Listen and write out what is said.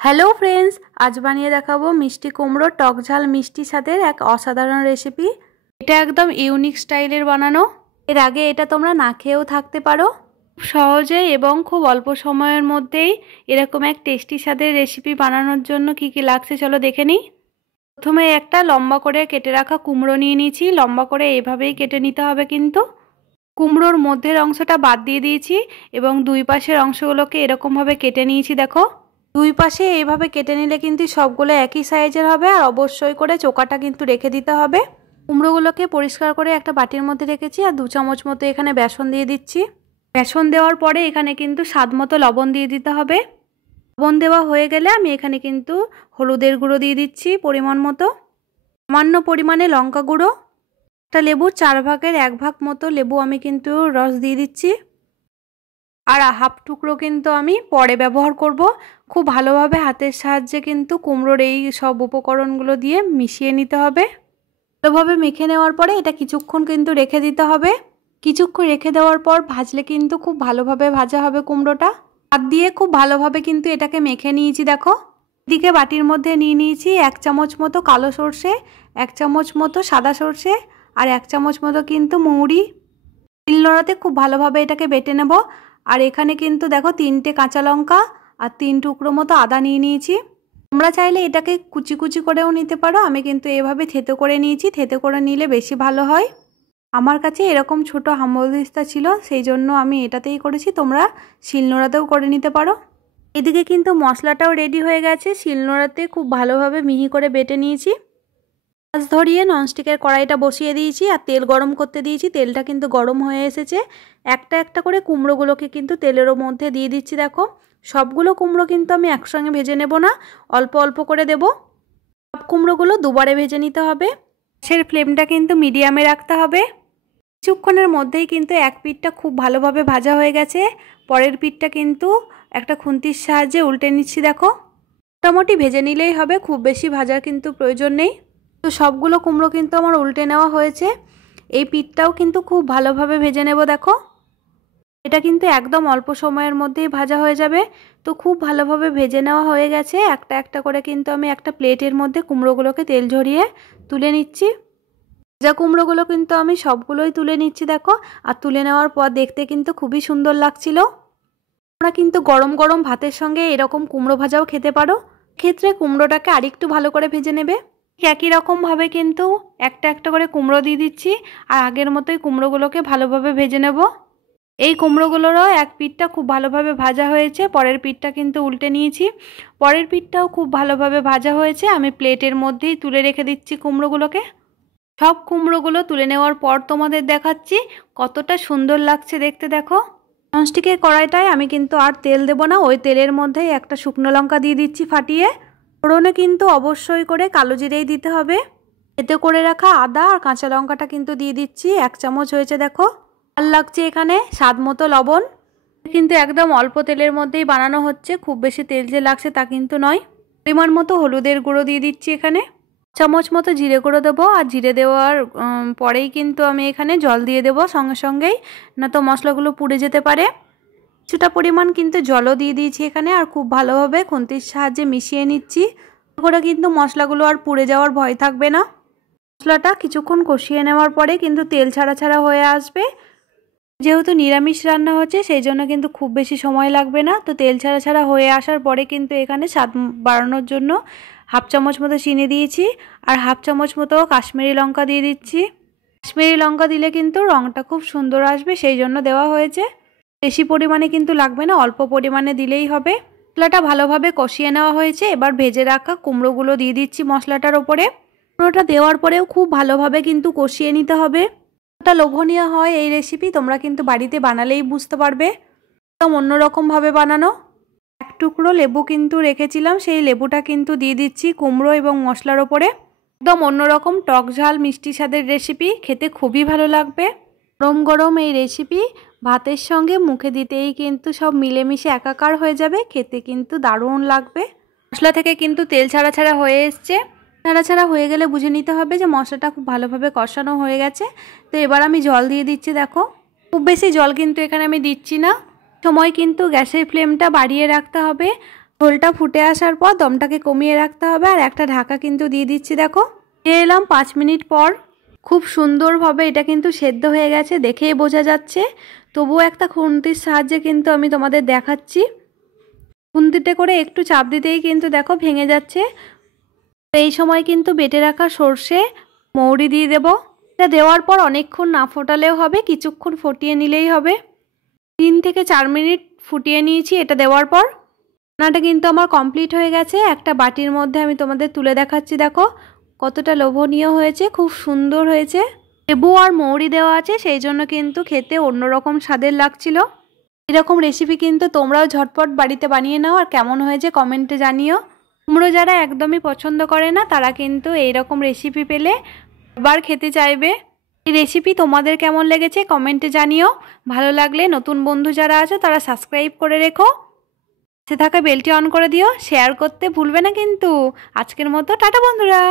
Hello friends, আজ বানিয়ে দেখাবো মিষ্টি কুমড়ো টক ঝাল মিষ্টি স্বাদের এক অসাধারণ রেসিপি। এটা একদম ইউনিক স্টাইলের বানানো। এর আগে এটা তোমরা না খেয়েও থাকতে পারো। খুব সহজে এবং খুব অল্প সময়ের মধ্যেই এরকম এক টেস্টি স্বাদের রেসিপি বানানোর জন্য কি কি লাগছে চলো দেখে নিই। প্রথমে একটা লম্বা করে কেটে রাখা কুমড়ো নিয়ে নিয়েছি। লম্বা করে এভাবেই কেটে নিতে হবে, কিন্তু কুমড়োর মধ্যের অংশটা বাদ দিয়ে দিয়েছি এবং দুই পাশের অংশগুলোকে এরকমভাবে কেটে নিয়েছি। দেখো, দুই পাশে এইভাবে কেটে নিলে কিন্তু সবগুলো একই সাইজের হবে। আর অবশ্যই করে চোকাটা কিন্তু রেখে দিতে হবে। কুমড়োগুলোকে পরিষ্কার করে একটা বাটির মধ্যে রেখেছি আর 2 চামচ মতো এখানে বেসন দিয়ে দিচ্ছি। বেসন দেওয়ার পরে এখানে কিন্তু স্বাদ মতো লবণ দিয়ে দিতে হবে। লবণ দেওয়া হয়ে গেলে আমি এখানে কিন্তু হলুদের গুঁড়ো দিয়ে দিচ্ছি পরিমাণ মতো, সামান্য পরিমাণে লঙ্কা গুঁড়ো, একটা লেবু 4 ভাগের 1 ভাগ মতো লেবু আমি কিন্তু রস দিয়ে দিচ্ছি, আর হাফ টুকরো কিন্তু আমি পরে ব্যবহার করব। খুব ভালোভাবে হাতের সাহায্যে কিন্তু কুমড়োর এই সব উপকরণগুলো দিয়ে মিশিয়ে নিতে হবে। ভালোভাবে মেখে নেওয়ার পরে এটা কিছুক্ষণ কিন্তু রেখে দিতে হবে। কিছুক্ষণ রেখে দেওয়ার পর ভাজলে কিন্তু খুব ভালোভাবে ভাজা হবে কুমড়োটা। হাত দিয়ে খুব ভালোভাবে কিন্তু এটাকে মেখে নিয়েছি। দেখো, এদিকে বাটির মধ্যে নিয়ে নিয়েছি 1 চামচ মতো কালো সর্ষে, 1 চামচ মতো সাদা সর্ষে আর 1 চামচ মতো কিন্তু মৌরি। শিলনোড়াতে খুব ভালোভাবে এটাকে বেটে নেব। আর এখানে কিন্তু দেখো 3টে কাঁচা লঙ্কা আর 3 টুকরো মতো আদা নিয়ে নিয়েছি। তোমরা চাইলে এটাকে কুচি কুচি করেও নিতে পারো। আমি কিন্তু এভাবে থেতো করে নিয়েছি। থেতো করে নিলে বেশি ভালো হয়। আমার কাছে এরকম ছোট হামালদিস্তা ছিল, সেই জন্য আমি এটাতেই করেছি। তোমরা শিলনোড়াতেও করে নিতে পারো। এদিকে কিন্তু মশলাটাও রেডি হয়ে গেছে। শিলনোড়াতে খুব ভালোভাবে মিহি করে বেটে নিয়েছি। মাছ ধরিয়ে ননস্টিকের কড়াইটা বসিয়ে দিয়েছি আর তেল গরম করতে দিয়েছি। তেলটা কিন্তু গরম হয়ে এসেছে। একটা একটা করে কুমড়োগুলোকে কিন্তু তেলের মধ্যে দিয়ে দিচ্ছি। দেখো, সবগুলো কুমড়ো কিন্তু আমি একসঙ্গে ভেজে নেব না, অল্প অল্প করে দেব। সব কুমড়োগুলো দুবারে ভেজে নিতে হবে। গ্যাসের ফ্লেমটা কিন্তু মিডিয়ামে রাখতে হবে। কিছুক্ষণের মধ্যেই কিন্তু এক পিঠটা খুব ভালোভাবে ভাজা হয়ে গেছে। পরের পিঠটা কিন্তু একটা খুন্তির সাহায্যে উল্টে নিচ্ছি। দেখো, মোটামুটি ভেজে নিলেই হবে, খুব বেশি ভাজার কিন্তু প্রয়োজন নেই। তো সবগুলো কুমড়ো কিন্তু আমার উল্টে নেওয়া হয়েছে। এই পিঠটাও কিন্তু খুব ভালোভাবে ভেজে নেব। দেখো, এটা কিন্তু একদম অল্প সময়ের মধ্যেই ভাজা হয়ে যাবে। তো খুব ভালোভাবে ভেজে নেওয়া হয়ে গেছে। একটা একটা করে কিন্তু আমি একটা প্লেটের মধ্যে কুমড়োগুলোকে তেল ঝরিয়ে তুলে নিচ্ছি। ভাজা কুমড়োগুলো কিন্তু আমি সবগুলোই তুলে নিচ্ছি। দেখো, আর তুলে নেওয়ার পর দেখতে কিন্তু খুবই সুন্দর লাগছিল। তোমরা কিন্তু গরম গরম ভাতের সঙ্গে এরকম কুমড়ো ভাজাও খেতে পারো। ক্ষেত্রে কুমড়োটাকে আরেকটু ভালো করে ভেজে নেবে। একই রকমভাবে কিন্তু একটা একটা করে কুমড়ো দিয়ে দিচ্ছি আর আগের মতোই কুমড়োগুলোকে ভালোভাবে ভেজে নেব। এই কুমড়োগুলোরও এক পিঠটা খুব ভালোভাবে ভাজা হয়েছে। পরের পিঠটা কিন্তু উল্টে নিয়েছি। পরের পিঠটাও খুব ভালোভাবে ভাজা হয়েছে। আমি প্লেটের মধ্যেই তুলে রেখে দিচ্ছি কুমড়োগুলোকে। সব কুমড়োগুলো তুলে নেওয়ার পর তোমাদের দেখাচ্ছি কতটা সুন্দর লাগছে দেখতে। দেখো, ননস্টিকের কড়াইটায় আমি কিন্তু আর তেল দেব না। ওই তেলের মধ্যেই একটা শুকনো লঙ্কা দিয়ে দিচ্ছি ফাটিয়ে। ফোড়নে কিন্তু অবশ্যই করে কালো জিরেই দিতে হবে। এতে করে রাখা আদা আর কাঁচা লঙ্কাটা কিন্তু দিয়ে দিচ্ছি। 1 চামচ হয়েছে। দেখো, আর লাগছে এখানে স্বাদ মতো লবণ। কিন্তু একদম অল্প তেলের মধ্যেই বানানো হচ্ছে, খুব বেশি তেল যে লাগছে তা কিন্তু নয়। পরিমাণ মতো হলুদের গুঁড়ো দিয়ে দিচ্ছি এখানে। চামচ মতো জিরে গুঁড়ো দেবো। আর জিরে দেওয়ার পরেই কিন্তু আমি এখানে জল দিয়ে দেবো সঙ্গে সঙ্গেই, না তো মশলাগুলো পুড়ে যেতে পারে। কিছুটা পরিমাণ কিন্তু জলও দিয়ে দিয়েছি এখানে। আর খুব ভালোভাবে খুন্তির সাহায্যে মিশিয়ে নিচ্ছি। করে কিন্তু মশলাগুলো আর পুড়ে যাওয়ার ভয় থাকবে না। মশলাটা কিছুক্ষণ কষিয়ে নেওয়ার পরে কিন্তু তেল ছাড়া ছাড়া হয়ে আসবে। যেহেতু নিরামিষ রান্না হচ্ছে সেই জন্য কিন্তু খুব বেশি সময় লাগবে না। তো তেল ছাড়া ছাড়া হয়ে আসার পরে কিন্তু এখানে স্বাদ বাড়ানোর জন্য হাফ চামচ মতো চিনি দিয়েছি আর হাফ চামচ মতো কাশ্মীরি লঙ্কা দিয়ে দিচ্ছি। কাশ্মীরি লঙ্কা দিলে কিন্তু রঙটা খুব সুন্দর আসবে, সেই জন্য দেওয়া হয়েছে। বেশি পরিমাণে কিন্তু লাগবে না, অল্প পরিমাণে দিলেই হবে। মশলাটা ভালোভাবে কষিয়ে নেওয়া হয়েছে। এবার ভেজে রাখা কুমড়োগুলো দিয়ে দিচ্ছি মশলাটার ওপরে। কুমড়োটা দেওয়ার পরেও খুব ভালোভাবে কিন্তু কষিয়ে নিতে হবে। এটা লোভনীয় হয় এই রেসিপি, তোমরা কিন্তু বাড়িতে বানালেই বুঝতে পারবে। একদম অন্যরকমভাবে বানানো। 1 টুকরো লেবু কিন্তু রেখেছিলাম, সেই লেবুটা কিন্তু দিয়ে দিচ্ছি কুমড়ো এবং মশলার ওপরে। একদম অন্যরকম টক ঝাল মিষ্টি স্বাদের রেসিপি, খেতে খুবই ভালো লাগবে। গরম গরম এই রেসিপি ভাতের সঙ্গে মুখে দিতেই কিন্তু সব মিলেমিশে একাকার হয়ে যাবে। খেতে কিন্তু দারুণ লাগবে। মশলা থেকে কিন্তু তেল ছাড়া ছাড়া হয়ে এসছে। ছাড়া ছাড়া হয়ে গেলে বুঝে নিতে হবে যে মশলাটা খুব ভালোভাবে কষানো হয়ে গেছে। তো এবার আমি জল দিয়ে দিচ্ছি। দেখো, খুব বেশি জল কিন্তু এখানে আমি দিচ্ছি না। সময় কিন্তু গ্যাসের ফ্লেমটা বাড়িয়ে রাখতে হবে। ঝোলটা ফুটে আসার পর দমটাকে কমিয়ে রাখতে হবে আর একটা ঢাকা কিন্তু দিয়ে দিচ্ছি। দেখো দিয়ে এলাম 5 মিনিট পর। খুব সুন্দরভাবে এটা কিন্তু সেদ্ধ হয়ে গেছে, দেখেই বোঝা যাচ্ছে। তবুও একটা খুন্তির সাহায্যে কিন্তু আমি তোমাদের দেখাচ্ছি। খুন্তিতে করে একটু চাপ দিতেই কিন্তু দেখো ভেঙে যাচ্ছে। এই সময় কিন্তু বেটে রাখা সর্ষে মৌরি দিয়ে দেব। এটা দেওয়ার পর অনেকক্ষণ না ফোটালেও হবে, কিছুক্ষণ ফুটিয়ে নিলেই হবে। 3 থেকে 4 মিনিট ফুটিয়ে নিয়েছি এটা দেওয়ার পর। রান্নাটা কিন্তু আমার কমপ্লিট হয়ে গেছে। একটা বাটির মধ্যে আমি তোমাদের তুলে দেখাচ্ছি। দেখো কতটা লোভনীয় হয়েছে, খুব সুন্দর হয়েছে। লেবু আর মৌরি দেওয়া আছে, সেই জন্য কিন্তু খেতে অন্যরকম স্বাদের লাগছিল। এরকম রেসিপি কিন্তু তোমরাও ঝটপট বাড়িতে বানিয়ে নাও আর কেমন হয়েছে কমেন্টে জানিও। কুমড়ো যারা একদমই পছন্দ করে না তারা কিন্তু এইরকম রেসিপি পেলে আবার খেতে চাইবে। এই রেসিপি তোমাদের কেমন লেগেছে কমেন্টে জানিও। ভালো লাগলে নতুন বন্ধু যারা আছে তারা সাবস্ক্রাইব করে রেখো, পাশে থাকা বেলটি অন করে দিও। শেয়ার করতে ভুলবে না কিন্তু। আজকের মতো টাটা বন্ধুরা।